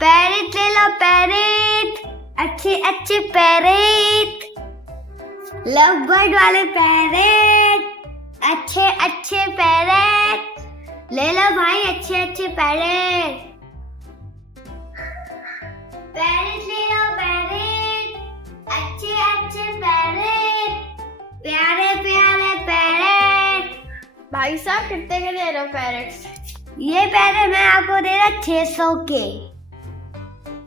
Parrot ले लो parrot, अच्छे अच्छे पैरेट, लव बर्ड वाले पैरेट, अच्छे अच्छे पैरेट ले लो भाई, अच्छे अच्छे पैरेट। पैरेट ले लो पैरेट, अच्छे अच्छे पैरेट, प्यारे प्यारे पैरेट। भाई साहब कितने के दे रहे हो पैरेट्स? ये पैरेट मैं आपको दे रहा 600 के।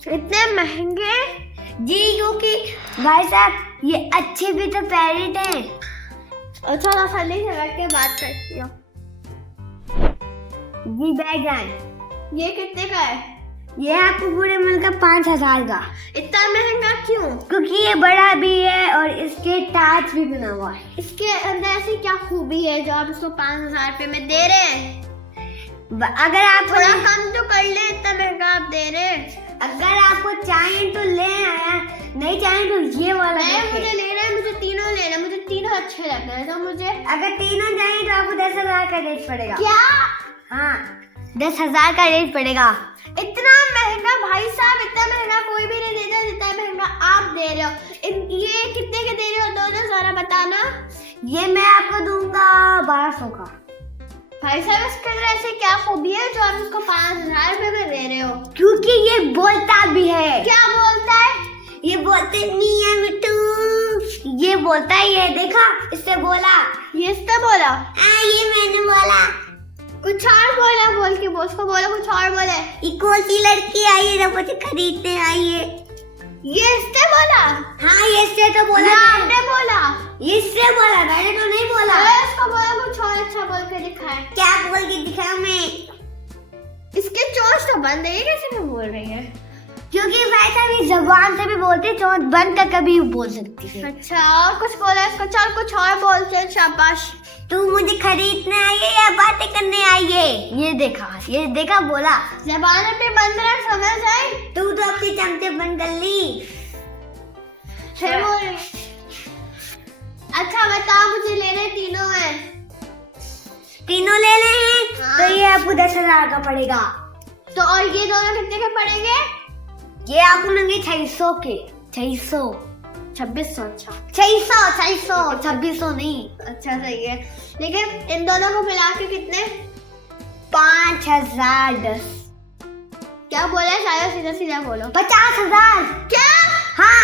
इतने महंगे? जी क्योंकि भाई साहब ये अच्छे भी तो पैरेट हैं। अच्छा ना खाली से रख के बात करती हूँ। जी बैगन ये कितने का है? ये आपको पूरे मिलकर 5000 का। इतना महंगा क्यों? क्योंकि ये बड़ा भी है और इसके टाच भी बना हुआ है। इसके अंदर ऐसी क्या खूबी है जो आप इसको 5000 रुपए में दे रहे हैं? अगर आप थोड़ा कम तो कर ले, इतना महंगा आप दे रहे हैं। अगर आपको चाहिए तो ले आया, नहीं चाहिए तो ये वाला मुझे लेना है, मुझे तीनों लेना है, मुझे तीनों अच्छे लग रहे हैं। तो मुझे अगर तीनों चाहिए तो आपको 10,000 का रेट पड़ेगा। क्या? हाँ 10,000 का रेट पड़ेगा। इतना महंगा? भाई साहब इतना महंगा कोई भी नहीं देता जितना महंगा आप दे रहे हो। ये कितने के दे रहे हो दोनों, जरा बताना। ये मैं आपको दूंगा 1200 का। भाई साहब इसके अंदर ऐसे क्या खूबी है जो आप इसको 5000 रुपए में दे रहे हो? क्योंकि ये बोलता भी है। क्या बोलता है? ये बोलते मियां मिट्टू, ये बोलता है, ये देखा इससे बोला, ये इसने बोला? ये मैंने बोला। कुछ और बोला, बोल के उसको बोला कुछ और बोले। ये कौन सी लड़की आई है जो मुझे खरीदने आई है? ये इसने बोला? हाँ ये इससे तो बोला। आपने बोला? ये इससे बोला, मैंने तो नहीं बोला। इसको बोला कुछ और अच्छा बोल के दिखाए। क्या बोल के दिखाऊं मैं? इसके चोंच तो बंद है, ये कैसे में बोल रही है? क्योंकि वैसा भी जबान से भी बोलते, चोंच बंद कर कभी बोल सकती है। अच्छा और कुछ बोला इसको? चल कुछ और बोलते हैं। शाबाश। तू मुझे खरीदने आई है या बातें करने आई है? ये देखा बोला। जबान पे बंद रख, समझ आई? तू तो अपनी चमचे बंद कर ली। फिर बोल। अच्छा बताओ, मुझे लेने तीनों हैं। तीनों ले ले हैं? हाँ। तो ये आपको 10,000 का पड़ेगा। तो और ये दोनों कितने के पड़ेंगे? ये आपको लेंगे 600 के। 600 2600। अच्छा 600 2600 नहीं। अच्छा सही है, लेकिन इन दोनों को मिला के कितने? 5010। क्या बोला? सारा सीधा सीधा बोलो। 50,000। क्या? हाँ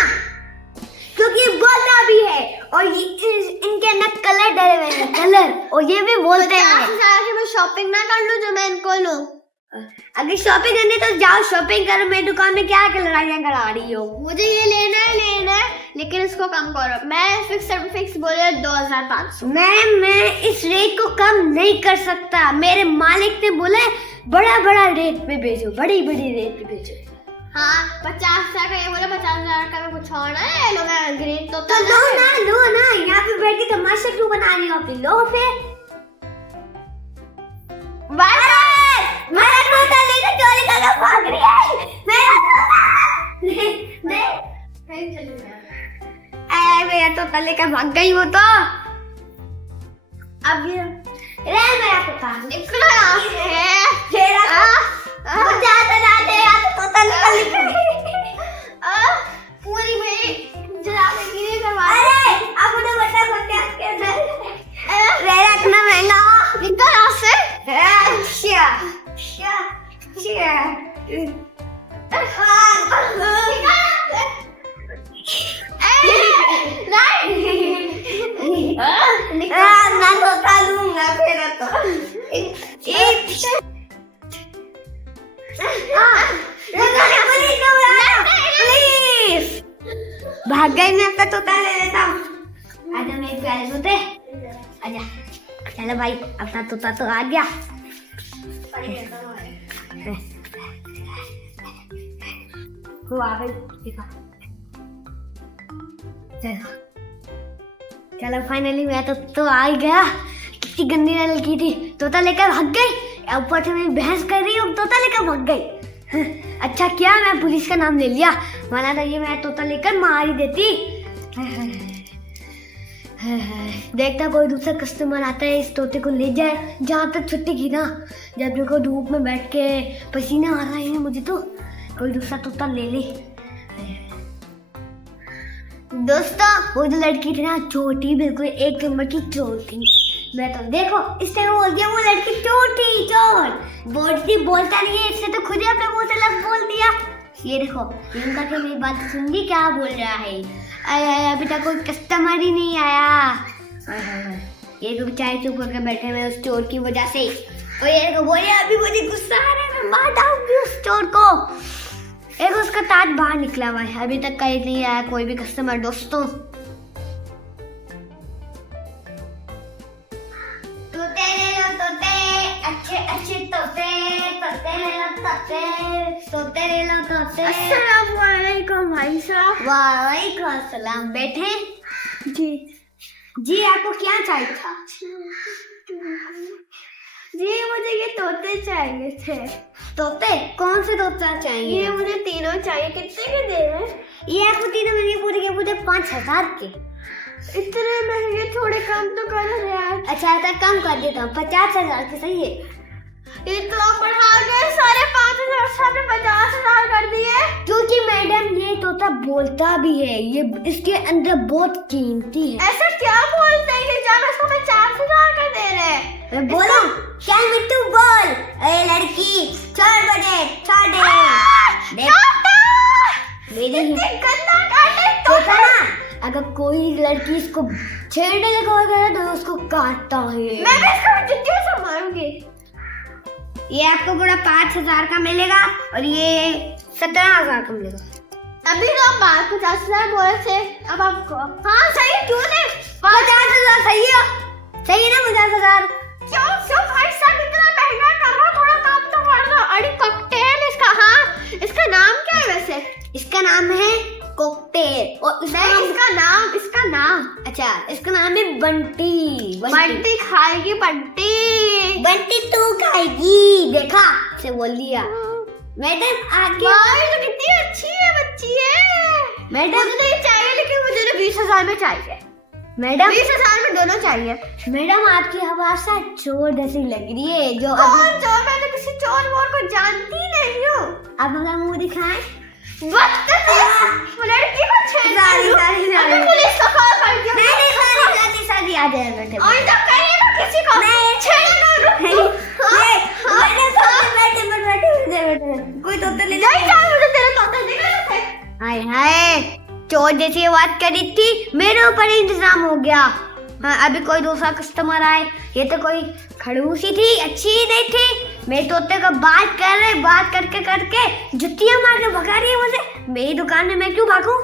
क्योंकि बोलता भी है और ये इनके अंदर कलर डले हुए हैं, कलर, और ये भी बोलते हैं। 50,000 की मैं शॉपिंग ना कर लूं जो मैं इनको लूं? अगर शॉपिंग करनी तो जाओ शॉपिंग करो, मेरी दुकान में क्या लड़ाइयाँ करा रही हो? मुझे ये लेना है लेकिन इसको कम करो। मैं फिक्स बोले 2500। मैं इस रेट को कम नहीं कर सकता। मेरे मालिक ने बोला बड़ा रेट पे बेचो, बड़ी रेट पे बेचो। हाँ 50,000 का, ये बोला 50,000 का। मैं कुछ और ना लो, मैं ग्रेट तो लो ना, यहाँ पे बैठ के तमाशा क्यों बना रही हो अपनी? लो फिर मेरा तोता लेकर चोरी करके भाग रही है। मेरा तोता लेकर भाग गई वो तो। अब ये मेरा तोता निकलो यहाँ से। तेरा तोता निकल पूरी मेरी जला के गिरे करवा। अरे अब मुझे बता मेरा इतना महंगा निकल यहाँ से। मैं तोता लूंगा फिर तो। भाग गई, मैं अपना तोता ले लेता हूँ। आजा मेरे प्यारे तोते, आजा। चलो भाई अपना तोता तो आ गया। वो आ गई, देखा। चलो फाइनली मैं तो आ ही गया। कितनी गंदी लड़की थी, तोता लेकर भाग गई। ऊपर से मैं बहस कर रही हूँ, तोता लेकर भाग गई। अच्छा किया मैं पुलिस का नाम ले लिया, वरना तो ये मैं तोता लेकर मार ही देती। देखता कोई दूसरा कस्टमर आता है, इस तोते को ले जाए। जहाँ तक छुट्टी की ना, जब देखो धूप में बैठ के पसीना आ रहा है मुझे तो कोई दूसरा तोता ले ले। दोस्तों वो जो लड़की थी ना छोटी, बिल्कुल एक नंबर की चोर थी। मैं तो देखो इस टाइम बोल दिया वो लड़की चोर थी, चोर बोलता नहीं है, इसने तो खुद ही अपने मुंह से लफ्ज बोल दिया। ये देखो इनका के मेरी बात सुन ली क्या बोल रहा है। आया अभी तक कोई कस्टमर ही नहीं आया। ये तो बेचारे चुप करके बैठे हुए उस चोर की वजह से। और ये देखो बोले अभी मुझे गुस्सा आ रहा है, मैं मार डालूंगी उस चोर को। एक उसका ताज बाहर निकला हुआ है, अभी तक कहीं नहीं आया कोई भी कस्टमर। दोस्तों तोते ले लो तोते, अच्छे अच्छे तोते, तोते ले लो तोते, तोते ले लो तोते। अस्सलाम वालेकुम भाई साहब। वालेकुम अस्सलाम। बैठे जी जी, आपको क्या चाहिए था? जी मुझे ये तोते चाहिए थे। तोते? कौन से तोता चाहिए? ये मुझे तीनों चाहिए। कितने के दे रहे हैं? ये आपको तीनों महंगे पूरे के पूरे 5,000 के। इतने महंगे, थोड़े कम तो करो यार। अच्छा तो कम कर देता हूँ, 50,000 के सही है। ये तो आप बढ़ा गए, सारे 5,000 साढ़े 50,000 कर दिए। क्योंकि मैडम ये तोता बोलता भी है, ये इसके अंदर बहुत कीमती है। ऐसा क्या बोलते हैं कि जब इसको 50,000 का दे रहे हैं? मैं बोला क्या मिट्टू बोल, अरे लड़की छोड़ बड़े छोड़ दे। मेरी ही गंदा काटे देखा ना, अगर कोई लड़की इसको छेड़ने लगा होगा तो उसको काटता है। मैं भी इसको जुत्तियों से मारूंगी। ये आपको पूरा 5,000 का मिलेगा और ये 17,000 का मिलेगा। अभी तो आप 50,000 बोले थे, अब आपको हाँ सही क्यों नहीं? 50,000 सही है, सही है ना 50,000? क्यों क्यों भाई साहब इतना महंगा कर रहा, थोड़ा कम तो कर दो। अरे कॉकटेल इसका, हाँ इसका नाम क्या है वैसे? इसका नाम है कॉकटेल। और इसका नाम अच्छा इसका नाम है बंटी। बंटी खाएगी बंटी। बंटी तू खाएगी, देखा से बोल दिया। मैडम आगे भाई तो कितनी अच्छी है बच्ची है। मैडम मुझे नहीं चाहिए, लेकिन मुझे तो 20,000 में चाहिए। मैडम 20,000 में दोनों चाहिए। मैडम आपकी आवाज सा चोर जैसी लग रही है। जो कौन चोर? मैं तो किसी चोर वोर को जानती नहीं हूँ। आप अपना मुंह दिखाएं। लड़की को सारी पुलिस को कॉल कर दिया। शादी आ जाए बैठे और तो करिएगा किसी को छेड़ेगा। कोई तोता ले नहीं चाहिए मुझे तेरे तोते दिख थे। हाय हाय, चोर जैसी बात करी थी, मेरे ऊपर इंतजाम हो गया। हाँ अभी कोई दूसरा कस्टमर आए, ये तो कोई खड़ूसी थी, अच्छी ही नहीं थी। मेरे तोते को बात कर रहे, बात करके करके जुत्तियां मार के भगा रही है मुझे। मेरी दुकान में मैं क्यों भागूं?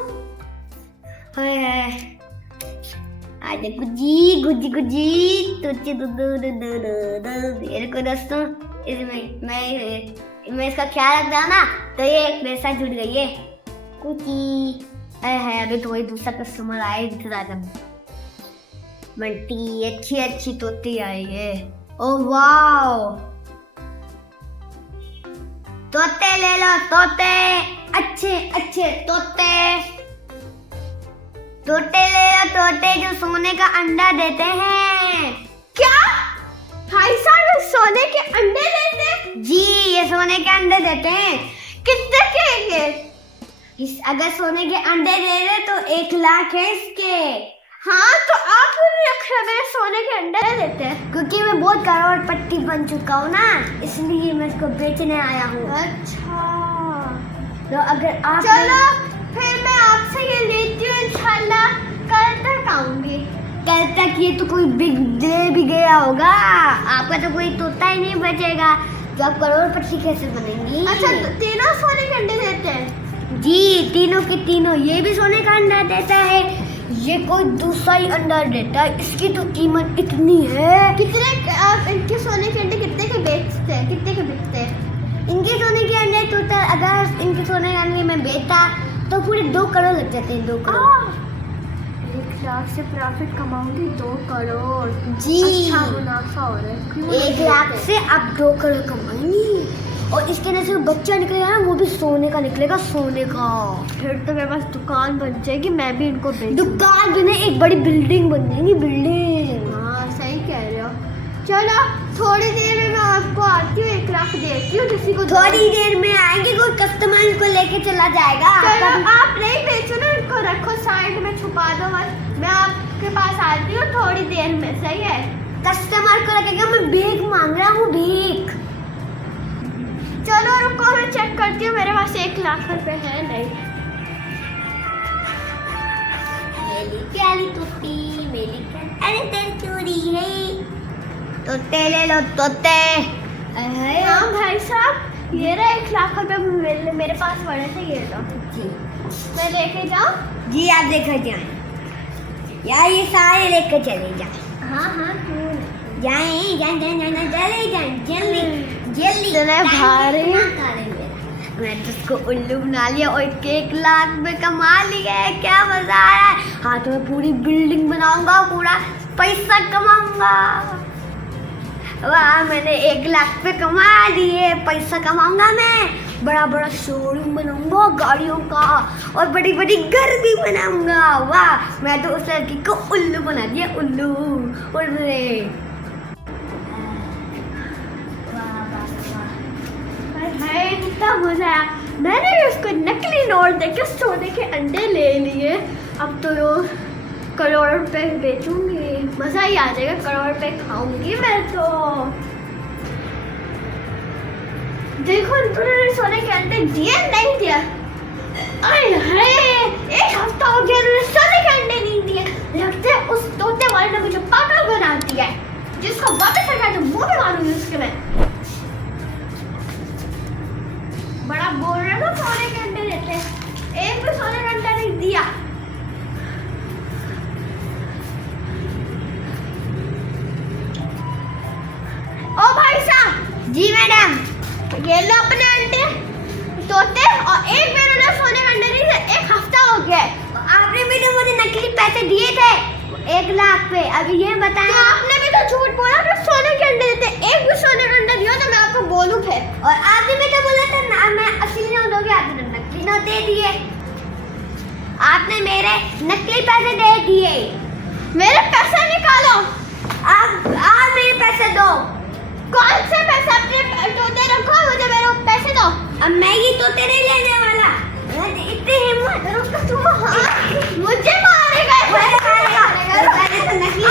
आजा गुजी गुजी गुजी तुझे मेरे को दोस्तों मैं इसका ख्याल रख रहा ना, तो ये मेरे साथ जुड़ गई है कुची। है अभी तो वही दूसरा कस्टमर आए बंटी, अच्छी अच्छी तोती आई है। ओ वाओ, तोते ले लो तोते, अच्छे अच्छे तोते, तोते ले लो तोते जो सोने का अंडा देते हैं। क्या भाई साहब सोने के अंडे देते हैं? जी ये सोने के अंडे देते हैं। कितने के ये? अगर सोने के अंडे दे रहे तो 1 लाख है इसके। हाँ तो आप रख रहे सोने के अंडे देते हैं? क्योंकि मैं बहुत करोड़पति बन चुका हूँ ना, इसलिए मैं इसको बेचने आया हूँ। अच्छा तो अगर आप चलो फिर मैं आपसे ये लेती हूँ, इंशाल्लाह कल तक आऊंगी। कल तक ये तो कोई बिग दे भी गया होगा, आपका तो कोई तोता ही नहीं बचेगा, तो आप करोड़पति कैसे बनेंगी? अच्छा तो तीनों सोने के अंडे देते हैं? जी तीनों के तीनों। ये भी सोने का अंडा देता है, ये कोई दूसरा ही अंडा देता है, इसकी तो कीमत इतनी है। कितने आप इनके सोने के अंडे कितने के बेचते हैं? कितने के बिकते हैं इनके सोने के अंडे? टोटल अगर इनके सोने के अंडे में बेचता तो पूरे 2 करोड़ लग जाते हैं। 2 करोड़। 1 लाख से प्रॉफिट कमाऊंगी 2 करोड़। जी अच्छा मुनाफा हो रहा है। 1 लाख से आप 2 करोड़ कमाएंगी। और इसके अंदर से बच्चा निकलेगा ना, वो भी सोने का निकलेगा, सोने का। फिर तो मेरे पास दुकान बन जाएगी, मैं भी इनको बेचूंगी। दुकान भी नहीं, एक बड़ी बिल्डिंग बन जाएगी, बिल्डिंग। हाँ सही कह रहे हो। चलो थोड़ी देर में मैं आपको आती हूँ 1 लाख देती हूँ किसी को। थोड़ी देर में आएंगे, कोई कस्टमर को लेके चला जाएगा। चलो आपका आप नहीं बेचो ना, इनको रखो साइड में छुपा दो बस। मैं आपके पास आती हूँ थोड़ी देर में, सही है? कस्टमर को लगेगा मैं भीख मांग रहा हूँ, भीख। चलो रुको, मैं चेक करती हूँ, मेरे पास 1 लाख रुपए है नहीं। मेरी प्यारी तोती, मेरी अरे तेरी चोरी है। तोते ले लो तोते। हाँ भाई साहब, ये रहा 1 लाख रुपए मेरे पास पड़े थे, ये लो। जी मैं लेके जाऊँ? जी आप लेकर जाएं, यार ये सारे लेकर चले जाएं। हाँ हाँ क्यों जाएं जाएं जाएं जाएं जल्दी जाएं, जल्दी जल्दी। इतने भारी। मैं तो उसको उल्लू बना लिया और 1 लाख में कमा लिया है, क्या मजा आ रहा है। हाँ तो मैं पूरी बिल्डिंग बनाऊंगा, पूरा पैसा कमाऊंगा। वाह मैंने 1 लाख पे कमा लिए, पैसा कमाऊंगा मैं। बड़ा बड़ा शोरूम बनाऊंगा गाड़ियों का, और बड़ी बड़ी घर भी बनाऊंगा। वाह मैं तो उस लड़की को उल्लू बना दिया, उल्लू। और भाई कितना मजा आया। मैंने भी उसको नकली नोट देके सोने के अंडे ले लिए। अब तो करोड़ रुपए बेचूंगी, मजा ही आ जाएगा, करोड़ रुपए खाऊंगी मैं तो। देखो इन्होंने सोने के अंडे दिए नहीं दिया। अरे हाय 1 हफ्ता हो गया इन्होंने सोने के अंडे नहीं दिए। लगता है उस तोते वाले ने मुझे पागल बना दिया है, जिसको वापस लगा तो मुंह में मारूंगी उसके मैं। बड़ा बोल रहा था सोने के अंडे देते, एक भी सोने का अंडा नहीं दिया। ओ भाई साहब। जी मैडम। ये लो अपने अंडे तोते, और एक भी इन्होंने सोने का अंडे नहीं दिया। 1 हफ्ता हो गया है। आपने भी तो मुझे नकली पैसे दिए थे 1 लाख पे, अभी ये बताएं। तो आपने भी तो झूठ बोला, तो सोने के अंडे देते, एक भी सोने का अंडा दिया तो मैं आपको बोलूं फिर। और आपने भी तो बोला था ना मैं असली नोट दोगे, आपने नकली नोट दे दिए। आपने मेरे नकली पैसे दे दिए। मेरे पैसे निकालो। आप मेरे पैसे दो। कौन से पैसे? अपने तोते रखो, मुझे मेरे पैसे दो। अब मैं ये तोते नहीं लेने वाला। इतनी हिम्मत है उसका, तुम मुझे मारेगा। नकली